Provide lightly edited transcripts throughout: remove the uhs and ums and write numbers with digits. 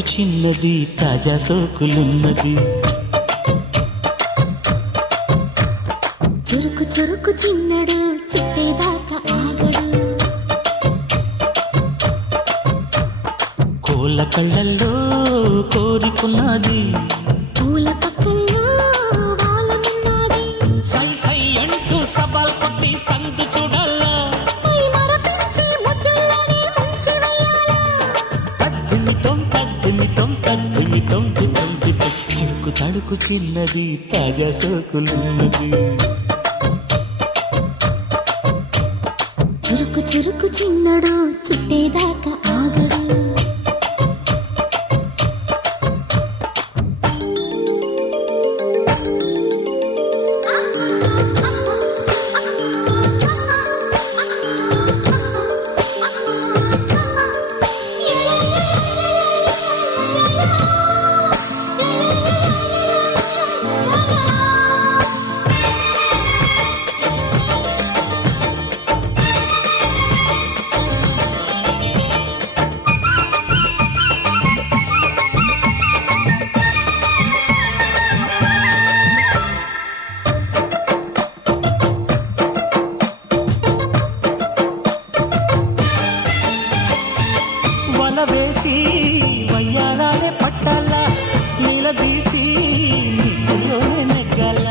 తడుకు చిన్నది తాజా సోకులున్నది. చురుకు చురుకు చిన్నడు చిట్టేదాకా ఆగడు. కోళ్ళ కళ్ళల్లో కోరికున్నది, పూల పక్కల్లో వాలమున్నది. సై సై అంటూ సవాల్ కొట్టి సందు చూడాలా, పై మరపించి ముద్దుల్లోనే ముంచి వెయ్యాలా. తద్దుమితం తద్దుమితం తద్దుమితం దుద్దుమితం. తడుకు తడుకు చిన్నది తాజా సోకులున్నది. చురుకు చురుకు చిన్నడు చిట్టేదాకా ఆగడు. వల వేసి వయ్యారాలే పట్టాల, నిలదీసి నీలోనే నెగ్గాల.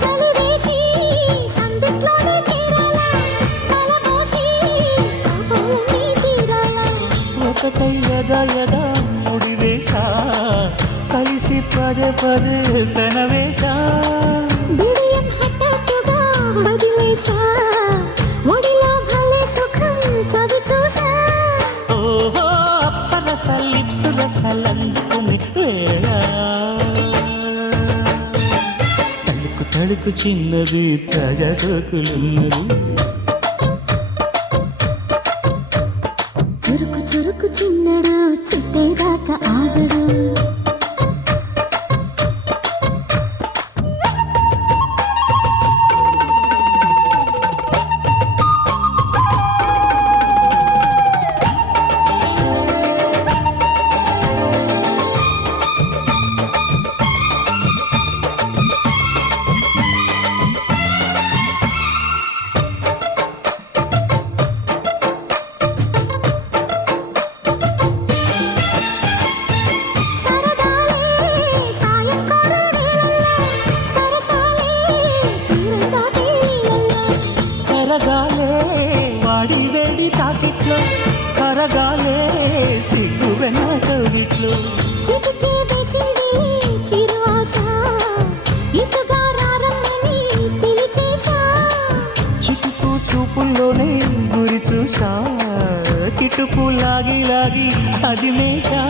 చలివేసి సందిట్లోనే చేరాలా, తలపోసి కాపాలని తీరాలా. ఒకటై యదా యదా ముడివేశా, కలిసి పదే పదే పెనవేశా. బిడియం హఠాత్తుగా వదిలేశా, ఒడిలో భలే సుఖం చవి చూసా. ఓహో అప్సరస లిప్సురసలందుకుని వేళ. తడుకు తడుకు చిన్నది తాజా సోకులున్నది. చురుకు చురుకు చిన్నడు చిట్టేదాకా ఆగడు. కరగాలే వాడి వేడి తాకిట్లో, కరగాలే సిగ్గు వెన్న కవిట్లో. చిటికే వేసింది చిరు ఆశ, ఇటుగా రారమ్మని పిలిచేశా. చిటుకు చూపుల్లోనే గురి చూసా, కిటుకు లాగి లాగి అది మేషా.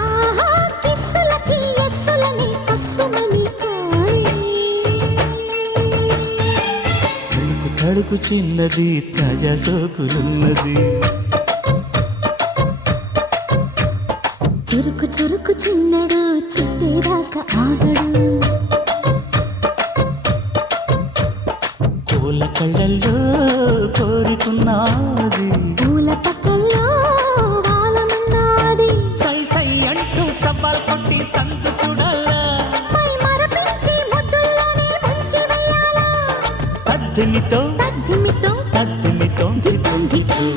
ఆహా కిస్సులకి ఎస్సులని కస్సుమని కాయి. తడుకు తడుకు చిన్నది తాజా సోకులున్నది. చురుకు చురుకు చిన్నడు చిట్టేదాకా ఆగడు. కోళ్ళ కళ్ళల్లో కోరికున్నది, పూల పక్కల్లో వాలమన్నది. సై సై అంటూ సవాల్ కొట్టి సందు చూడాలా, పై మరపించి ముద్దుల్లోనే ముంచి వెయ్యాలా. తద్దుమితో తద్దిమితో తద్దుమితో దిద్దుం దిద్దు.